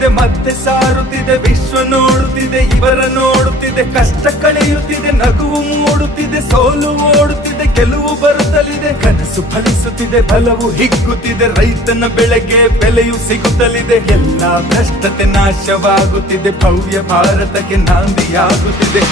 ನೋಡುತ್ತಿದೆ, ಮತ್ತೆ ಸಾರುತ್ತಿದೆ, ವಿಶ್ವ ನೋಡುತ್ತಿದೆ, ಇವರ ನೋಡುತ್ತಿದೆ, ಕಷ್ಟ ಕಳೆಯುತ್ತಿದೆ, ನಗುವು ಮೂಡುತ್ತಿದೆ, ಸೋಲು ಓಡುತ್ತಿದೆ, ಗೆಲುವು ಬರುತ್ತಲಿದೆ, ಕನಸು ಫಲಿಸುತ್ತಿದೆ, ಬಲವು ಹಿಗ್ಗುತ್ತಿದೆ, ರೈತನ ಬೆಳೆಗೆ ಬೆಲೆಯು ಸಿಗುತ್ತಲಿದೆ, ಎಲ್ಲ ಭ್ರಷ್ಟತೆ ನಾಶವಾಗುತ್ತಿದೆ, ಭವ್ಯ ಭಾರತಕ್ಕೆ ನಾಂದಿಯಾಗುತ್ತಿದೆ.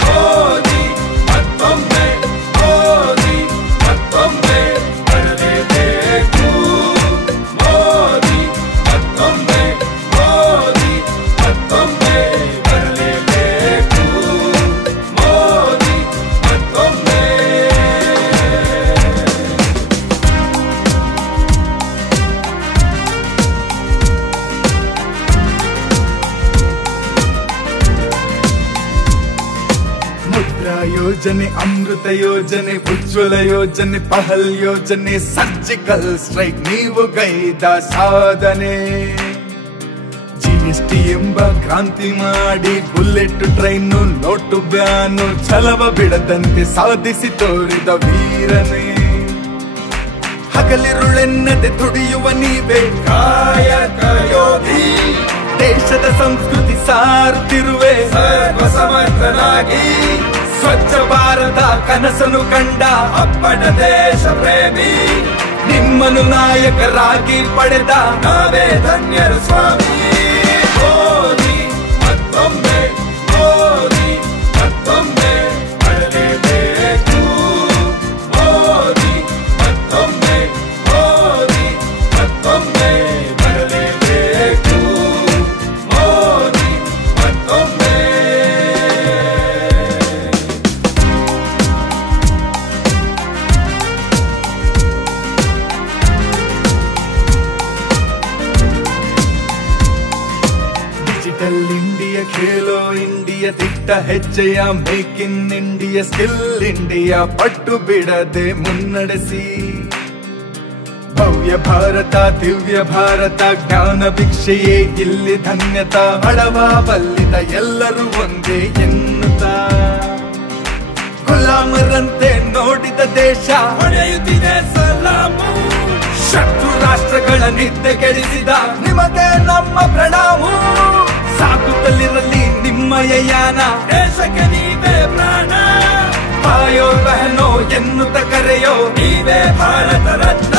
ಯೋಜನೆ, ಅಮೃತ ಯೋಜನೆ, ಉಜ್ವಲ ಯೋಜನೆ, ಪಹಲ್ ಯೋಜನೆ, ಸರ್ಜಿಕಲ್ ಸ್ಟ್ರೈಕ್, ನೀವು ಗೈದ ಸಾಧನೆ. ಜಿಎಸ್ಟಿ ಎಂಬ ಕ್ರಾಂತಿ ಮಾಡಿ, ಬುಲೆಟ್ ಟ್ರೈನ್, ನೋಟು ಬ್ಯಾನು, ಛಲವ ಬಿಡದಂತೆ ಸಾಧಿಸಿ ತೋರಿದ ವೀರನೇ. ಹಗಲಿರುಳೆನ್ನದೆ ತುಡಿಯುವ ನೀವೇ ಕಾಯಕ ಯೋಗಿ ದೇಶದ ಸಂಸ್ಕೃತಿ ಸಾರುತ್ತಿರುವೆ ಕನಸನ್ನು ಕಂಡ ಅಪ್ಪಟ ದೇಶ ಪ್ರೇಮಿ. ನಿಮ್ಮನ್ನು ನಾಯಕರಾಗಿ ಪಡೆದ ನಾವೇ ಧನ್ಯರು ಸ್ವಾಮಿ. ಡಿಜಿಟಲ್ ಇಂಡಿಯಾ ಖೇಲೋ ಇಂಡಿಯಾ ತಿಟ್ಟ ಹೆಜ್ಜೆಯ make in India skill India ಪಟ್ಟು ಬಿಡದೆ ಮುನ್ನಡೆಸಿ ಭವ್ಯ ಭಾರತ ದಿವ್ಯ ಭಾರತ ಜ್ಞಾನ ಭಿಕ್ಷೆಯೇ ಇಲ್ಲಿ ಧನ್ಯತ ಬಡವ ಬಲ್ಲಿದ ಎಲ್ಲರೂ ಒಂದೇ ಎನ್ನುತ್ತಾ ಗುಲಾಮರಂತೆ ನೋಡಿದ ದೇಶ ಹೊಡೆಯುತ್ತಿದೆ ಸಲಾಮು ಶತ್ರು ರಾಷ್ಟ್ರಗಳ ನಿದ್ದೆ ಕೆಡಿಸಿದ ನಿಮಗೆ ನಮ್ಮ ಪ್ರಣಾಮ ಸಾಗುತ್ತಲಿರಲಿ ನಿಮ್ಮಯ ಯಾನ. ದೇಶಕ್ಕೆ ನೀವೇ ಪ್ರಾಣ. ಆಯೋ ಬಹನೋ ಎನ್ನುತ್ತ ಕರೆಯೋ ನೀವೇ ಭಾರತ ರತ್ನ.